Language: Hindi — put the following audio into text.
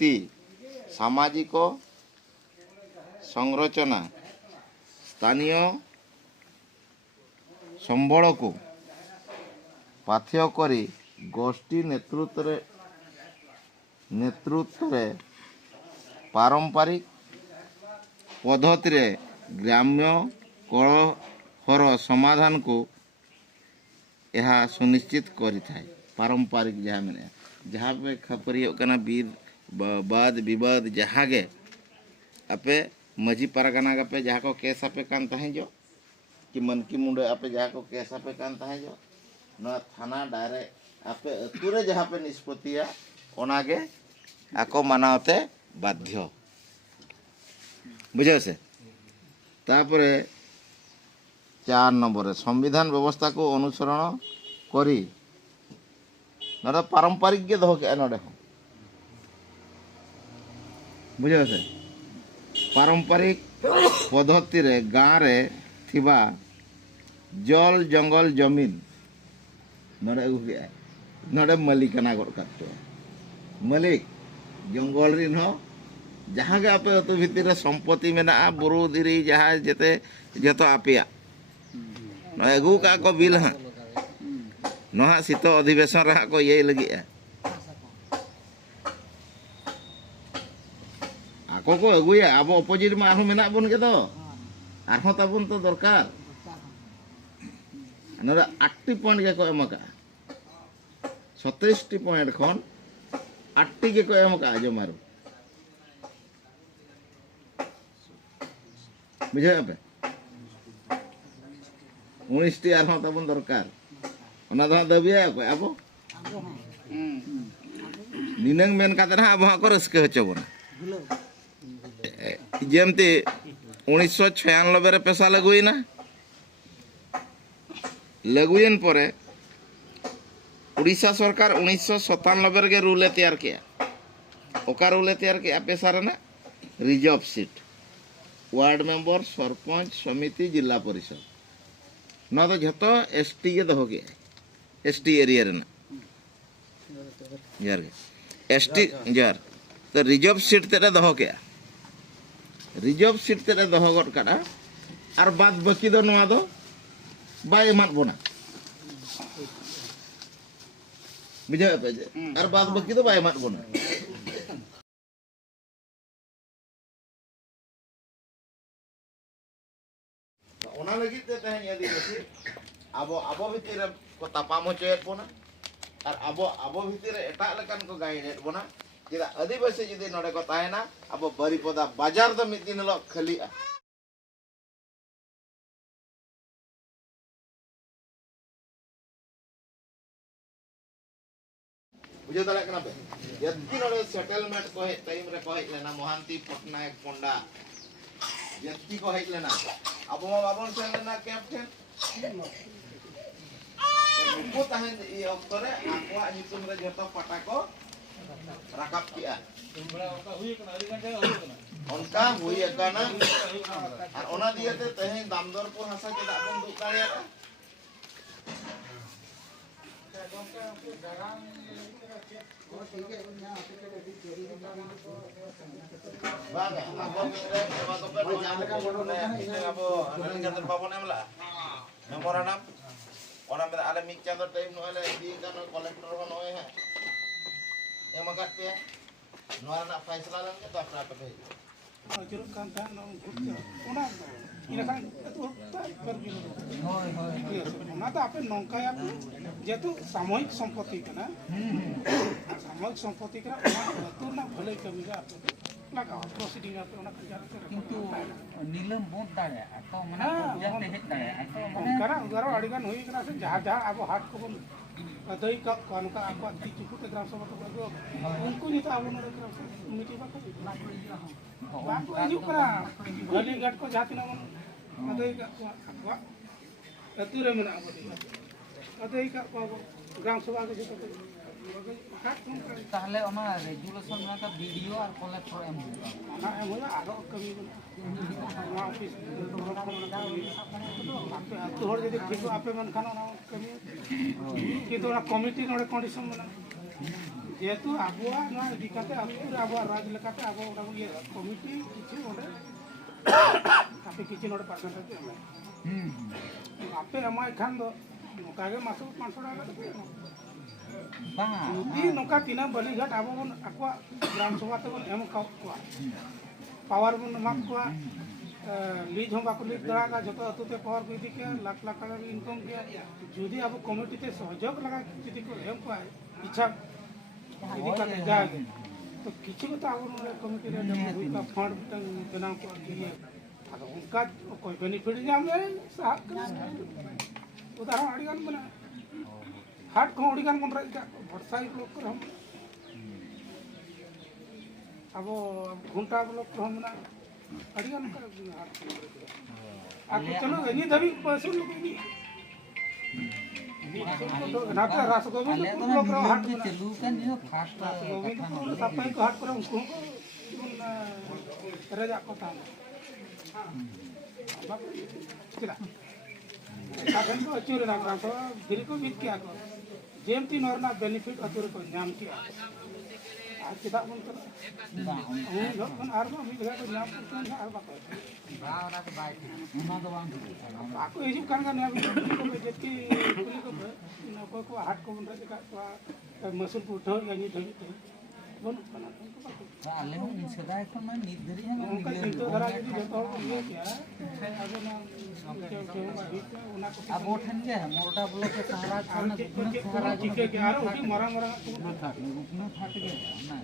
नीति सामाजिक संरचना स्थानीय संबल को पाथ्य करी गोष्ठी नेतृत्व पारंपरिक पद्धति रे ग्राम्य कलहर समाधान को यह सुनिश्चित करी थाए। पारंपरिक जहाँ मैंने जहाँ पे खपरी वाद विवाद जहाँ गे आपे मजी पारगाना पे जहाँ को केस आपे कान तहे जो कि मन की मुंडे आपे जहाँ को केस आपे कान तहे जो न थाना डायरेक्ट आपे अतुरे जहाँ पे निष्पत्तिया ओनागे आको मानावते बाध्य बुझे से। तापरे 4 नंबर संविधान व्यवस्था को अनुसरण करी ना पारंपरिक के दो के नडे बुझे से पारंपरिक पद्धति रे गाँव रे थिबा जल जंगल जमीन नडे उगे नडे मालिकाना गड़ काटो मालिक जंगल रिन हो जहाँ के आपे अतु भितर रे संपत्ति मेना बुरु दिरी जहाँ जेते जतो आपिया अगू का को बिल हाँ नहा शीत अधिवेशन रहा को ये लगी है आको को अगुया अब अपोजिट में आरो मेना बन के दो आरो ताबुन तो दरकार नरा 8 पॉइंट के को एमका 37 पॉइंट खन 8 के को एमका जमारो बुझे पे 19 टी आरो ताबुन दरकार ओना दो दबिया को अब निनंग मेन काते ना अब को रस्के होचबोना जेमती 1996 रे पैसा लगुइना लगुइन परे उड़ीसा सरकार 1997 के रूल तैयार किया ओका रूल तैयार किया पैसा रे ना reserve seat ward member sarpanch समिति जिला परिषद ना तो जतो एसटी के दहो के एसटी एरिया रे ना यार एसटी यार तो रिजर्व सीट तेरे दहो के रिजर्व सीट तेरे दहो गट काटा और बाद बाकी दो नवा दो बाय मान बोना बुझे पे और बाद बाकी दो बाय मान बोना ओना लगी ते तहे यदि अब भितर को तापाम होचेत बोना और अब भितर एटा लकान को गाइडेट बोना जेदा आदिवासी जदि नडे को ताहेना अब बारिपदा बाजार दो मिद दिन लो खाली बुझे दाले कना पे यदि नडे सेटलमेंट को हे टाइम रे को हे लेना मोहांती पटनायक पोंडा यदि को हे लेना अब मा बाबन से लेना कैप्टन को ताहेन ई अक्तरे आकवा नितुम रे जतो पटा को राकाप किया उनका हुई एकना और ओना दियते तहे दामदरपुर हासा के दाबन दु दाड़िया बागा अब मिले सेवा को पे जाम का बडो अब अनन जतर पावन एमला मेमोरेंडम ओना में आले मिक चांदर टाइम नोले दी कानो कलेक्टर हो नोए है एमका पे नोरा फैसला लेंगे तो अपना पे जरूर कान था नो ओना इना कान तो कर भी होय होय ओना तो आपन नौका जेतु सामूहिक संपत्ति कना सामूहिक संपत्ति कना ओना तो ना भले कमी का लगाओ प्रोसीडिंग आप ओना किंतु नीलम बोट दाया तो मना जाते हेत दाया तो करा उगारो अडिगान होई कना से जहां जहां अब हाट को बन अदई का कान का आपा चुकु के ग्राम सभा को उनको नहीं तो अब नरे ग्राम कमिटी बा बात आजू करा गली घाट को जाति ना अदई का अतुरे में अदई का ग्राम सभा के जो ताहले ओना रेजुलेशन में का वीडियो और कलेक्टर एम ना एम होला आरो कमी ना ऑफिस तो हर जदी ठीक आपे मन खाना ना कमी कि तो ना कमिटी नोडे कंडीशन बना जेहेतु आबुआ ना दिकाते आबुआ राज लेकाते आबो ये कमिटी किछि ओडे आपे किछि नोड परसेंटेज एमे आपे एमाय खान दो नोकागे मासो 500 टाका बा यदि नोका तिना बलिघाट आबो बन अक्वा ग्राम सभा ते बन एम कावा पावर बन माक को लीज हम बाको लीज दरागा जतो अतुते पावर को इदी के लाख लाख टाका इनकम के जुदी अब कमिटी ते सहयोग लगा जदी को एम को इच्छा इदी का जागे तो किछि को आगो कमिटी रे डेवलप का फंड बनाव को लिए अब उनका कोई बेनिफिट जाम ले साहब उदाहरण अड़िगन बना हाट को अड़िगन बन रहा भरसाई लोग को हम अब घंटा लोग को हम ना अड़िगन का आको चलो एनी दबी पसुल लोग एनी नाता रास गोविंद लोग रो हाट चलू kan जो फास्ट गोविंद को सपाई को हाट पर उनको रजा को था किला साधन को अचूर ना रास फिर को बिक क्या को जेमती नरना बेनिफिट अचूर को नाम किया आज किताब बन कर हम लोग कन आर में मिल गया तो नाम को आर बाको बावरा तो बाई उना तो बांग आको हिजुब कान का नाम को जेती पुली को न को हाट को बन रहा का मसूल को उठो या नहीं ढंग बन बना आले हो सदाय को मैं निर्धरी है उनका चिंता धरा के जो तो ये क्या अब ना अब उठन के मोरटा ब्लॉक के सहारा खाना सहारा जी के यार उठी मरा मरा ना फाट गया ना